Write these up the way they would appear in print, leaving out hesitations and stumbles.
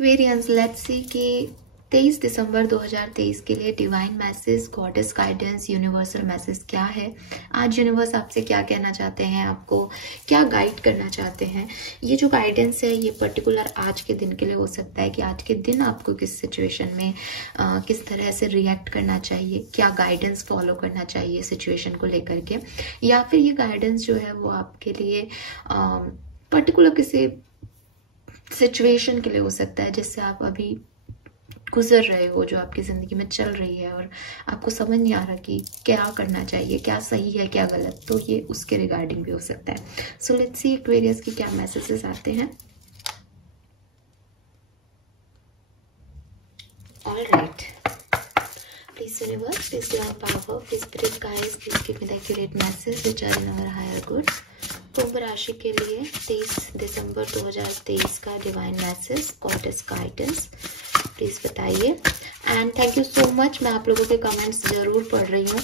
Aquarians, let's see कि 23 दिसंबर 2023 के लिए divine message, goddess guidance, universal message क्या है। आज यूनिवर्स आपसे क्या कहना चाहते हैं, आपको क्या गाइड करना चाहते हैं। ये जो गाइडेंस है ये पर्टिकुलर आज के दिन के लिए हो सकता है कि आज के दिन आपको किस सिचुएशन में किस तरह से रिएक्ट करना चाहिए, क्या गाइडेंस फॉलो करना चाहिए सिचुएशन को लेकर के, या फिर ये गाइडेंस जो है वो आपके लिए पर्टिकुलर किसी सिचुएशन के लिए हो सकता है जिससे आप अभी गुजर रहे हो, जो आपकी ज़िंदगी में चल रही है और आपको समझ नहीं आ रहा कि क्या करना चाहिए, क्या सही है क्या गलत। तो ये उसके रिगार्डिंग भी हो सकता है। सो लेट्स सी एक्वेरियस की क्या मैसेजेस आते हैं। Alright, please universe, please divine power, please spirit guides, please give me the accurate message which are in our higher good. कुंभ राशि के लिए 23 दिसंबर 2023 का divine message, goddess guidance, please बताइए। And thank you so much, मैं आप लोगों के कमेंट्स जरूर पढ़ रही हूँ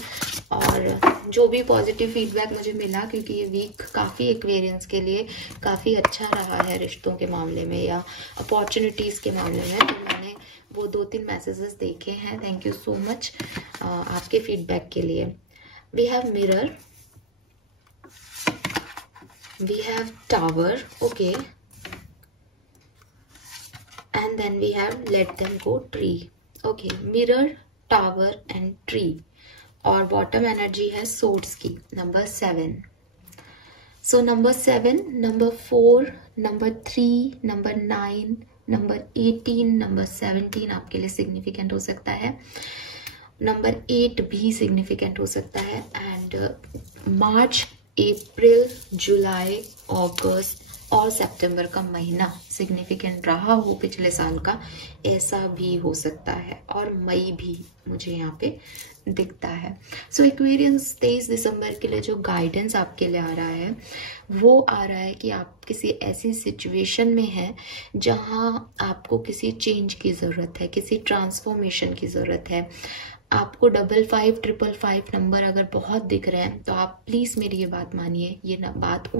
और जो भी पॉजिटिव फीडबैक मुझे मिला, क्योंकि ये वीक काफ़ी एक्वेरियंस के लिए काफ़ी अच्छा रहा है रिश्तों के मामले में या अपॉर्चुनिटीज़ के मामले में, तो मैंने वो 2-3 मैसेजेस देखे हैं। थैंक यू सो मच आपके फीडबैक के लिए। We have mirror, we have tower, okay, and then we have let them go tree, okay, mirror, tower and tree, और bottom energy है swords की, number 7. so number 7, number 4, number 3, number 9, number 18, number 17 आपके लिए significant हो सकता है। Number 8 भी significant हो सकता है। एंड मार्च, अप्रैल, जुलाई, अगस्त और सितंबर का महीना सिग्निफिकेंट रहा हो पिछले साल का, ऐसा भी हो सकता है। और मई भी मुझे यहाँ पे दिखता है। सो एक्वेरियंस, 23 दिसंबर के लिए जो गाइडेंस आपके लिए आ रहा है वो आ रहा है कि आप किसी ऐसी सिचुएशन में हैं जहाँ आपको किसी चेंज की ज़रूरत है, किसी ट्रांसफॉर्मेशन की ज़रूरत है। आपको 55, 555 नंबर अगर बहुत दिख रहे हैं तो आप प्लीज़ मेरी ये बात मानिए, ये ना बात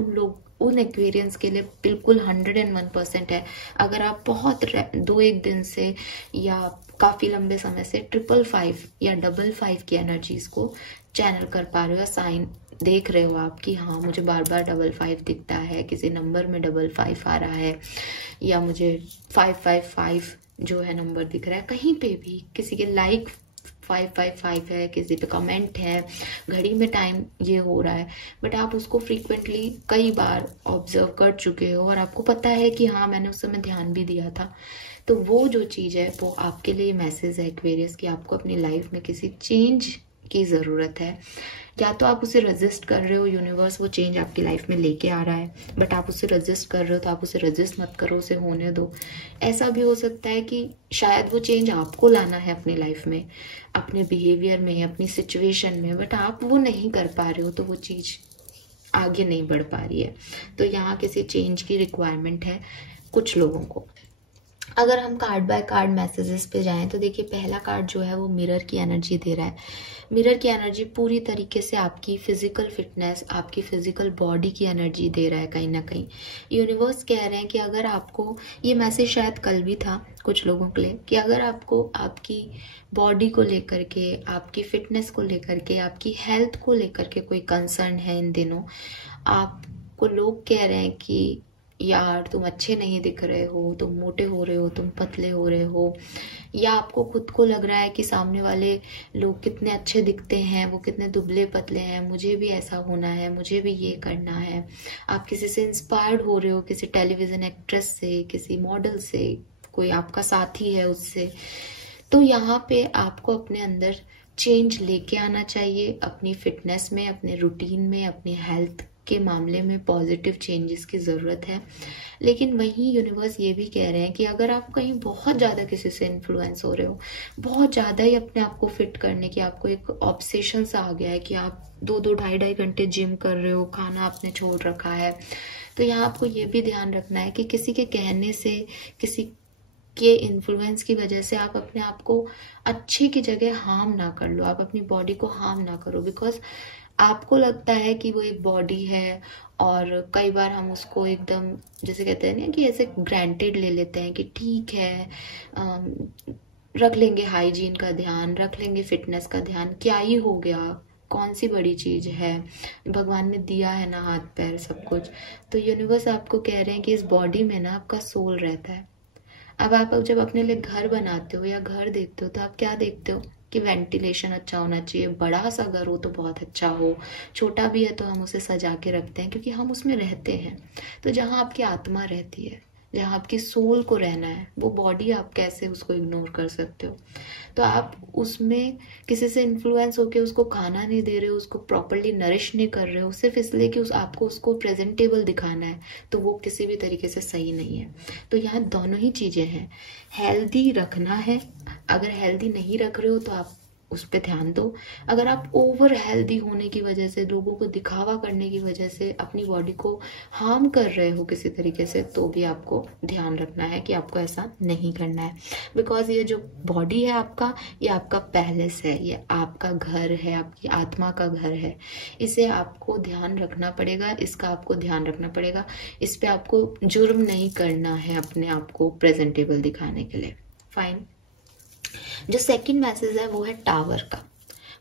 उन एक्वेरियंस के लिए बिल्कुल 101% है। अगर आप बहुत 2-1 दिन से या काफ़ी लंबे समय से 555 या 55 की एनर्जीज को चैनल कर पा रहे हो, साइन देख रहे हो आप कि हाँ मुझे बार बार 55 दिखता है, किसी नंबर में 55 आ रहा है, या मुझे 555 जो है नंबर दिख रहा है, कहीं पे भी किसी के लाइक 555 है, किसी पे कमेंट है, घड़ी में टाइम ये हो रहा है, बट आप उसको फ्रीक्वेंटली कई बार ऑब्जर्व कर चुके हो और आपको पता है कि हाँ मैंने उस समय ध्यान भी दिया था। तो वो जो चीज़ है वो आपके लिए मैसेज है एक्वेरियस कि आपको अपनी लाइफ में किसी चेंज की ज़रूरत है। या तो आप उसे रजिस्ट कर रहे हो, यूनिवर्स वो चेंज आपकी लाइफ में लेके आ रहा है, बट आप उसे रजिस्ट कर रहे हो तो आप उसे रजिस्ट मत करो, उसे होने दो। ऐसा भी हो सकता है कि शायद वो चेंज आपको लाना है अपनी लाइफ में, अपने बिहेवियर में, अपनी सिचुएशन में, बट आप वो नहीं कर पा रहे हो, तो वो चीज़ आगे नहीं बढ़ पा रही है। तो यहाँ किसी चेंज की रिक्वायरमेंट है कुछ लोगों को। अगर हम कार्ड बाय कार्ड मैसेजेस पे जाएं तो देखिए पहला कार्ड जो है वो मिरर की एनर्जी दे रहा है। मिरर की एनर्जी पूरी तरीके से आपकी फिजिकल फिटनेस, आपकी फिजिकल बॉडी की एनर्जी दे रहा है कहीं ना कहीं। यूनिवर्स कह रहे हैं कि अगर आपको, ये मैसेज शायद कल भी था कुछ लोगों के लिए, कि अगर आपको आपकी बॉडी को लेकर के, आपकी फिटनेस को लेकर के, आपकी हेल्थ को लेकर के कोई कंसर्न है इन दिनों, आपको लोग कह रहे हैं कि यार तुम अच्छे नहीं दिख रहे हो, तुम मोटे हो रहे हो, तुम पतले हो रहे हो, या आपको खुद को लग रहा है कि सामने वाले लोग कितने अच्छे दिखते हैं, वो कितने दुबले पतले हैं, मुझे भी ऐसा होना है, मुझे भी ये करना है। आप किसी से इंस्पायर्ड हो रहे हो, किसी टेलीविजन एक्ट्रेस से, किसी मॉडल से, कोई आपका साथी है उससे। तो यहाँ पे आपको अपने अंदर चेंज लेके आना चाहिए, अपनी फिटनेस में, अपने रूटीन में, अपनी हेल्थ के मामले में पॉजिटिव चेंजेस की ज़रूरत है। लेकिन वहीं यूनिवर्स ये भी कह रहे हैं कि अगर आप कहीं बहुत ज़्यादा किसी से इन्फ्लुएंस हो रहे हो, बहुत ज़्यादा ही अपने आप को फिट करने की आपको एक ऑब्सेशन सा आ गया है कि आप 2-2, 2.5 घंटे जिम कर रहे हो, खाना आपने छोड़ रखा है, तो यहाँ आपको ये भी ध्यान रखना है कि किसी के कहने से, किसी के इन्फ्लुएंस की वजह से आप अपने आप को अच्छे की जगह हार्म ना कर लो, आप अपनी बॉडी को हार्म ना करो। बिकॉज आपको लगता है कि वो एक बॉडी है, और कई बार हम उसको एकदम जैसे कहते हैं ना कि ऐसे ग्रांटेड ले लेते हैं कि ठीक है, अम, रख लेंगे हाइजीन का ध्यान, रख लेंगे फिटनेस का ध्यान, क्या ही हो गया, कौन सी बड़ी चीज है, भगवान ने दिया है ना हाथ पैर सब कुछ। तो यूनिवर्स आपको कह रहे हैं कि इस बॉडी में ना आपका सोल रहता है। अब आप जब अपने लिए घर बनाते हो या घर देखते हो तो आप क्या देखते हो कि वेंटिलेशन अच्छा होना चाहिए, बड़ा सा घर हो तो बहुत अच्छा हो, छोटा भी है तो हम उसे सजा के रखते हैं क्योंकि हम उसमें रहते हैं। तो जहाँ आपकी आत्मा रहती है, जहाँ आपकी सोल को रहना है, वो बॉडी आप कैसे उसको इग्नोर कर सकते हो। तो आप उसमें किसी से इन्फ्लुएंस होके उसको खाना नहीं दे रहे हो, उसको प्रॉपरली नरिश नहीं कर रहे हो सिर्फ इसलिए कि आपको उसको प्रेजेंटेबल दिखाना है, तो वो किसी भी तरीके से सही नहीं है। तो यहाँ दोनों ही चीजें हैं, हेल्दी रखना है, अगर हेल्दी नहीं रख रहे हो तो आप उस पर ध्यान दो। अगर आप ओवर हेल्दी होने की वजह से, लोगों को दिखावा करने की वजह से अपनी बॉडी को हार्म कर रहे हो किसी तरीके से, तो भी आपको ध्यान रखना है कि आपको ऐसा नहीं करना है। बिकॉज ये जो बॉडी है आपका, ये आपका पैलेस है, ये आपका घर है, आपकी आत्मा का घर है। इसे आपको ध्यान रखना पड़ेगा, इसका आपको ध्यान रखना पड़ेगा। इस पे आपको जुर्म नहीं करना है अपने आप को प्रेजेंटेबल दिखाने के लिए। फाइन। जो सेकंड मैसेज है वो है टावर का।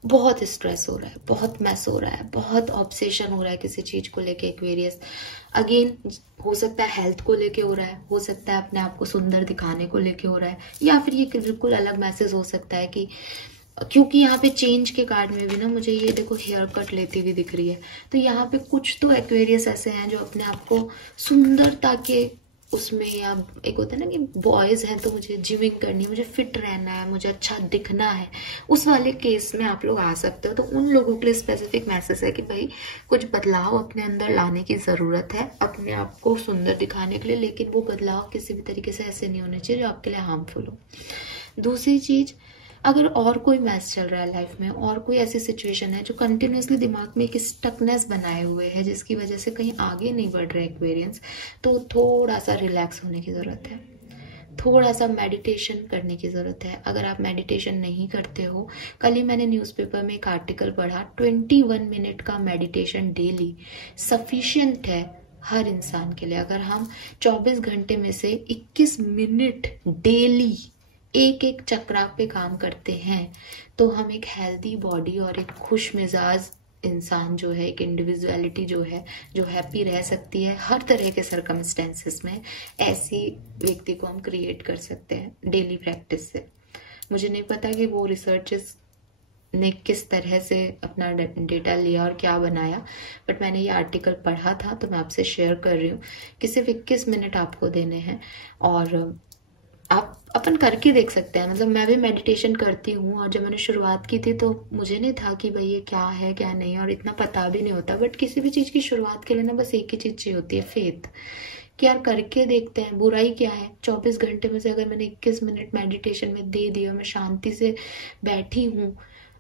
बहुत स्ट्रेस हो रहा है, बहुत मैस हो रहा है, बहुत ऑब्सेशन हो रहा है किसी चीज को लेके एक्वेरियस। अगेन हो सकता है हेल्थ को लेके हो रहा है, हो सकता है अपने आप को सुंदर दिखाने को लेके हो रहा है, या फिर ये बिल्कुल अलग मैसेज हो सकता है कि क्योंकि यहाँ पे चेंज के कार्ड में भी ना मुझे ये देखो हेयर कट लेती हुई दिख रही है, तो यहाँ पे कुछ तो एक्वेरियस ऐसे हैं जो अपने आप को सुंदरता के उसमें, या एक होता है ना कि बॉयज हैं तो मुझे जिमिंग करनी है, मुझे फिट रहना है, मुझे अच्छा दिखना है, उस वाले केस में आप लोग आ सकते हो। तो उन लोगों के लिए स्पेसिफिक मैसेज है कि भाई कुछ बदलाव अपने अंदर लाने की ज़रूरत है अपने आप को सुंदर दिखाने के लिए, लेकिन वो बदलाव किसी भी तरीके से ऐसे नहीं होने चाहिए जो आपके लिए हार्मफुल हो। दूसरी चीज़, अगर और कोई मैच चल रहा है लाइफ में, और कोई ऐसी सिचुएशन है जो कंटिन्यूसली दिमाग में एक स्टकनेस बनाए हुए है जिसकी वजह से कहीं आगे नहीं बढ़ रहा है एक्वेरियंस, तो थोड़ा सा रिलैक्स होने की ज़रूरत है, थोड़ा सा मेडिटेशन करने की ज़रूरत है। अगर आप मेडिटेशन नहीं करते हो, कल ही मैंने न्यूज़पेपर में एक आर्टिकल पढ़ा, 21 मिनट का मेडिटेशन डेली सफिशिएंट है हर इंसान के लिए। अगर हम 24 घंटे में से 21 मिनट डेली एक एक चक्रा पे काम करते हैं, तो हम एक हेल्दी बॉडी और एक खुश मिजाज इंसान जो है, एक इंडिविजुअलिटी जो है, जो हैप्पी रह सकती है हर तरह के सर्कमस्टेंसेस में, ऐसी व्यक्ति को हम क्रिएट कर सकते हैं डेली प्रैक्टिस से। मुझे नहीं पता कि वो रिसर्चेस ने किस तरह से अपना डेटा लिया और क्या बनाया, बट मैंने ये आर्टिकल पढ़ा था तो मैं आपसे शेयर कर रही हूँ कि सिर्फ 21 मिनट आपको देने हैं, और आप अपन करके देख सकते हैं। मतलब मैं भी मेडिटेशन करती हूँ, और जब मैंने शुरुआत की थी तो मुझे नहीं था कि भाई ये क्या है क्या नहीं, और इतना पता भी नहीं होता। बट किसी भी चीज़ की शुरुआत के लिए ना बस एक ही चीज़ चाहिए होती है, फेथ, कि यार करके देखते हैं, बुराई क्या है। 24 घंटे में से अगर मैंने 21 मिनट मेडिटेशन में दे दिया, मैं शांति से बैठी हूँ,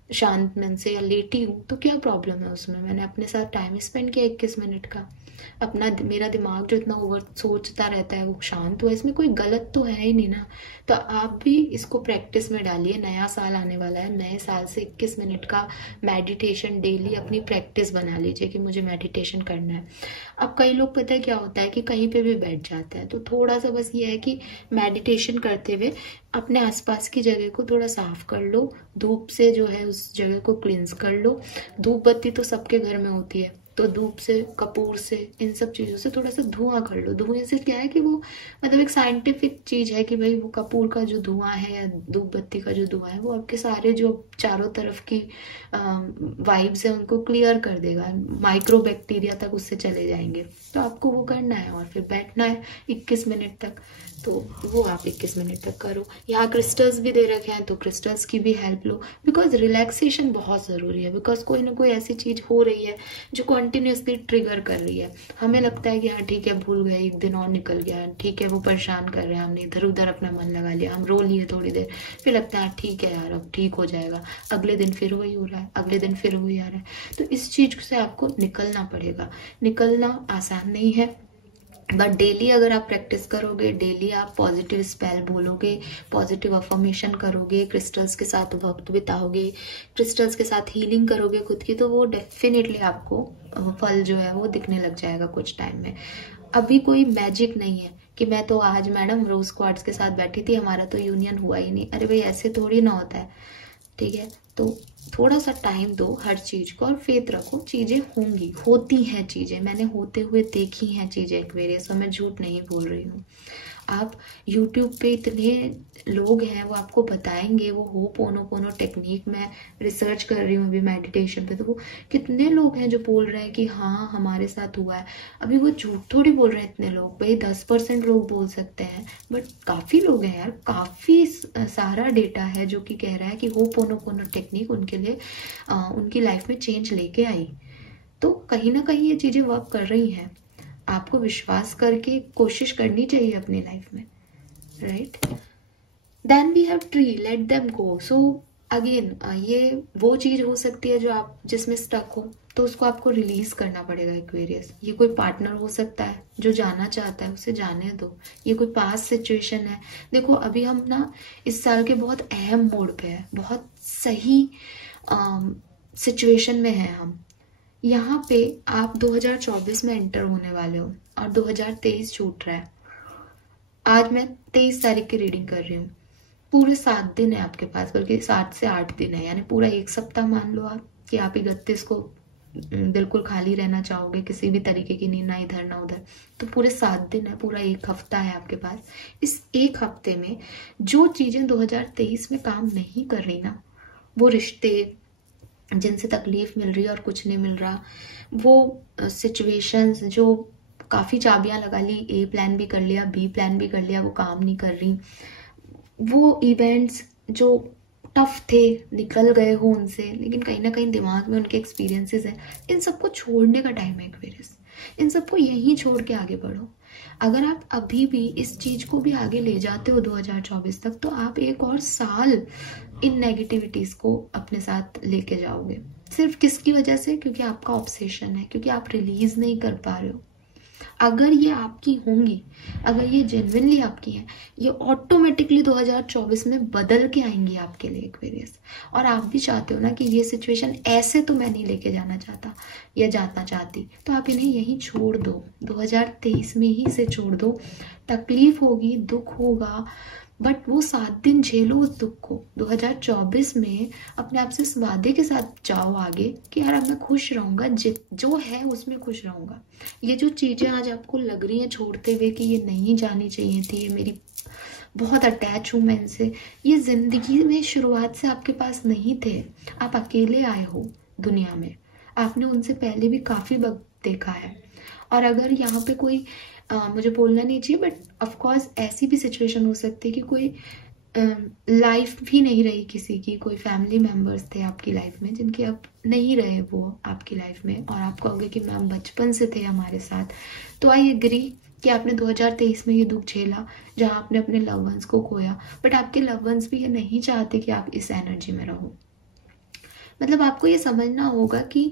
शांत मन से, या लेटी हूँ, तो क्या प्रॉब्लम है उसमें। मैंने अपने साथ टाइम स्पेंड किया 21 मिनट का, अपना मेरा दिमाग जो इतना ओवर सोचता रहता है वो शांत हुआ, इसमें कोई गलत तो है ही नहीं ना। तो आप भी इसको प्रैक्टिस में डालिए। नया साल आने वाला है, नए साल से 21 मिनट का मेडिटेशन डेली अपनी प्रैक्टिस बना लीजिए कि मुझे मेडिटेशन करना है। अब कई लोग पता है क्या होता है कि कहीं पे भी बैठ जाते हैं, तो थोड़ा सा बस ये है कि मेडिटेशन करते हुए अपने आसपास की जगह को थोड़ा साफ कर लो, धूप से जो है उस जगह को क्लींस कर लो। धूप बत्ती तो सबके घर में होती है, तो धूप से, कपूर से, इन सब चीज़ों से थोड़ा सा धुआं कर लो। धुएं से क्या है कि वो मतलब एक साइंटिफिक चीज़ है कि भाई वो कपूर का जो धुआं है या धूप बत्ती का जो धुआं है वो आपके सारे जो चारों तरफ की वाइब्स है उनको क्लियर कर देगा, माइक्रो बैक्टीरिया तक उससे चले जाएंगे। तो आपको वो करना है और फिर बैठना है 21 मिनट तक, तो वो आप 21 मिनट तक करो। यहाँ क्रिस्टल्स भी दे रखे हैं तो क्रिस्टल्स की भी हेल्प लो, बिकॉज रिलैक्सेशन बहुत ज़रूरी है। बिकॉज कोई ना कोई ऐसी चीज़ हो रही है जो कंटिन्यूसली ट्रिगर कर रही है। हमें लगता है कि हाँ ठीक है, भूल गए, एक दिन और निकल गया, ठीक है वो परेशान कर रहे हैं, हमने इधर उधर अपना मन लगा लिया, हम रो लिए थोड़ी देर, फिर लगता है ठीक है यार अब ठीक हो जाएगा, अगले दिन फिर वही हो रहा है, अगले दिन फिर वही आ रहा है। तो इस चीज़ से आपको निकलना पड़ेगा। निकलना आसान नहीं है, बट डेली अगर आप प्रैक्टिस करोगे, डेली आप पॉजिटिव स्पेल बोलोगे, पॉजिटिव अफर्मेशन करोगे, क्रिस्टल्स के साथ वक्त बिताओगे, क्रिस्टल्स के साथ हीलिंग करोगे खुद की, तो वो डेफिनेटली आपको फल जो है वो दिखने लग जाएगा कुछ टाइम में। अभी कोई मैजिक नहीं है कि मैं तो आज मैडम रोज क्वार्ट्ज के साथ बैठी थी, हमारा तो यूनियन हुआ ही नहीं। अरे भाई ऐसे थोड़ी ना होता है, ठीक है। तो थोड़ा सा टाइम दो हर चीज को और फेथ रखो, चीजें होंगी, होती हैं चीजें, मैंने होते हुए देखी हैं चीजें एक्वेरियस, और मैं झूठ नहीं बोल रही हूँ। आप YouTube पे इतने लोग हैं वो आपको बताएंगे, वो होपोनोपोनो टेक्निक में रिसर्च कर रही हूँ अभी मेडिटेशन पे, तो वो कितने लोग हैं जो बोल रहे हैं कि हाँ हमारे साथ हुआ है। अभी वो झूठ थोड़ी बोल रहे हैं इतने लोग, भाई 10% लोग बोल सकते हैं, बट काफी लोग हैं यार, काफी सारा डेटा है जो कि कह रहा है कि होपोनोपोनो टेक्निक उनके लिए उनकी लाइफ में चेंज लेके आई। तो कहीं ना कहीं ये चीजें वर्क कर रही हैं, आपको विश्वास करके कोशिश करनी चाहिए अपनी लाइफ में, right. Then we have tree, let them go. So again ये वो चीज हो सकती है जो आप जिसमें स्टक हो, तो उसको आपको रिलीज करना पड़ेगा एक्वेरियस। ये कोई पार्टनर हो सकता है जो जाना चाहता है, उसे जाने दो। ये कोई पास्ट सिचुएशन है, देखो अभी हम ना इस साल के बहुत अहम मोड पे है, बहुत सही सिचुएशन में है हम। यहाँ पे आप 2024 में एंटर होने वाले हो और 2023 छूट रहा है। आज मैं 23 तारीख की रीडिंग कर रही हूँ, पूरे 7 दिन है आपके पास, बल्कि 7 से 8 दिन है, यानी पूरा एक सप्ताह मान लो आप कि आप 31 को बिल्कुल खाली रहना चाहोगे, किसी भी तरीके की नहीं, ना इधर ना उधर। तो पूरे 7 दिन है, पूरा एक हफ्ता है आपके पास। इस एक हफ्ते में जो चीजें 2023 में काम नहीं कर रही ना, वो रिश्ते जिनसे तकलीफ मिल रही है और कुछ नहीं मिल रहा, वो सिचुएशंस जो काफी चाबियां लगा ली, ए प्लान भी कर लिया, बी प्लान भी कर लिया, वो काम नहीं कर रही, वो इवेंट्स जो टफ थे निकल गए हो उनसे, लेकिन कहीं ना कहीं दिमाग में उनके एक्सपीरियंसेस हैं, इन सबको छोड़ने का टाइम है एक्वेरियस। इन सबको यहीं छोड़ के आगे बढ़ो। अगर आप अभी भी इस चीज को भी आगे ले जाते हो 2024 तक, तो आप एक और साल इन नेगेटिविटीज को अपने साथ लेके जाओगे। सिर्फ किसकी वजह से? क्योंकि आपका ऑब्सेशन है, क्योंकि आप रिलीज नहीं कर पा रहे हो। अगर ये आपकी होंगी, अगर ये जेन्युइनली आपकी हैं, ये ऑटोमेटिकली 2024 में बदल के आएंगी आपके लिए एक्वेरियस। और आप भी चाहते हो ना कि ये सिचुएशन ऐसे तो मैं नहीं लेके जाना चाहता या जाना चाहती, तो आप इन्हें यहीं छोड़ दो, 2023 में ही से छोड़ दो। तकलीफ होगी, दुख होगा, बट वो 7 दिन झेलो उस दुख को। 2024 में अपने आप से इस वादे के साथ जाओ आगे कि यार अब मैं खुश रहूंगा, जो है उसमें खुश रहूंगा। ये जो चीजें आज आपको लग रही हैं छोड़ते हुए कि ये नहीं जानी चाहिए थी, ये मेरी बहुत अटैच हूं मैं इनसे, ये जिंदगी में शुरुआत से आपके पास नहीं थे। आप अकेले आए हो दुनिया में, आपने उनसे पहले भी काफी वक्त देखा है। और अगर यहाँ पे कोई मुझे बोलना नहीं चाहिए, बट ऑफकोर्स ऐसी भी सिचुएशन हो सकती है कि कोई लाइफ भी नहीं रही किसी की, कोई फैमिली मेंबर्स थे आपकी लाइफ में जिनके अब नहीं रहे वो आपकी लाइफ में, और आप कहोगे कि मैम बचपन से थे हमारे साथ। तो आई एग्री कि आपने 2023 में ये दुख झेला जहां आपने अपने लव वंस को खोया, बट आपके लव वंस भी ये नहीं चाहते कि आप इस एनर्जी में रहो। मतलब आपको ये समझना होगा कि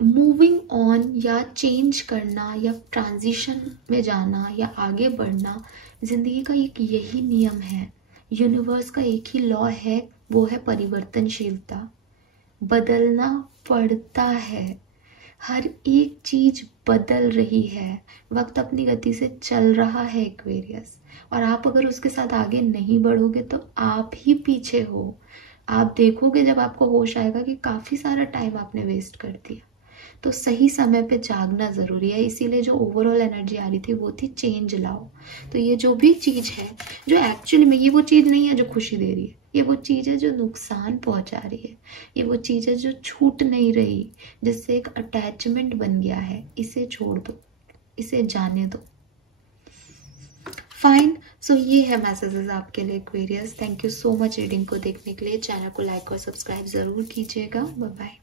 मूविंग ऑन या चेंज करना या ट्रांजिशन में जाना या आगे बढ़ना जिंदगी का एक यही नियम है, यूनिवर्स का एक ही लॉ है, वो है परिवर्तनशीलता। बदलना पड़ता है, हर एक चीज बदल रही है, वक्त अपनी गति से चल रहा है एक्वेरियस। और आप अगर उसके साथ आगे नहीं बढ़ोगे तो आप ही पीछे हो। आप देखोगे जब आपको होश आएगा कि काफी सारा टाइम आपने वेस्ट कर दिया। तो सही समय पे जागना जरूरी है, इसीलिए जो ओवरऑल एनर्जी आ रही थी वो थी चेंज लाओ। तो ये जो भी चीज है जो एक्चुअली में, ये वो चीज नहीं है जो खुशी दे रही है, ये वो चीज है जो नुकसान पहुंचा रही है, ये वो चीज है जो छूट नहीं रही, जिससे एक अटैचमेंट बन गया है। इसे छोड़ दो, इसे जाने दो। फाइन। सो ये है मैसेजेस आपके लिए Aquarius. Thank you so much reading को देखने के लिए। चैनल को लाइक और सब्सक्राइब जरूर कीजिएगा। Bye bye.